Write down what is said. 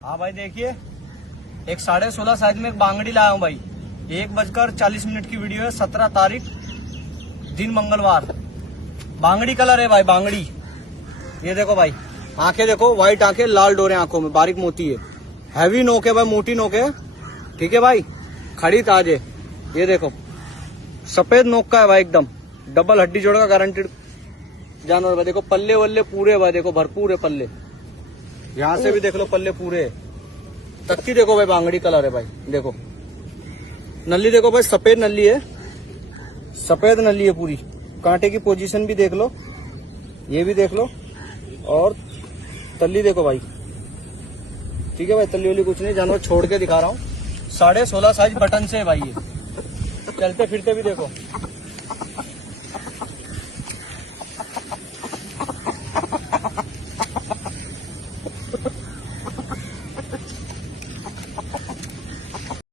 हाँ भाई देखिए, एक 16.5 साइज में एक बांगड़ी लाया हूँ भाई। 1:40 की वीडियो है, 17 तारीख दिन मंगलवार। बांगड़ी कलर है भाई, बांगड़ी। ये देखो भाई, आंखें देखो, व्हाइट आंखें, लाल डोरे आंखों में, बारीक मोती है, हैवी नोक है भाई, मोटी नोक है। ठीक है भाई, खड़ी ताज है। ये देखो, सफेद नोक का है भाई, एकदम डबल हड्डी जोड़ का गारंटेड जानवर भाई। देखो पल्ले वल्ले पूरे भाई, देखो भरपूर है पल्ले, यहाँ से भी देख लो पल्ले पूरे है। तक्की देखो भाई, बांगड़ी कलर है भाई। देखो नल्ली देखो भाई, सफेद नल्ली है, सफेद नल्ली है पूरी। कांटे की पोजीशन भी देख लो, ये भी देख लो, और तल्ली देखो भाई। ठीक है भाई, तल्ली वाली कुछ नहीं, जानवर छोड़ के दिखा रहा हूँ। 16.5 साइज बटन से है भाई ये। चलते फिरते भी देखो।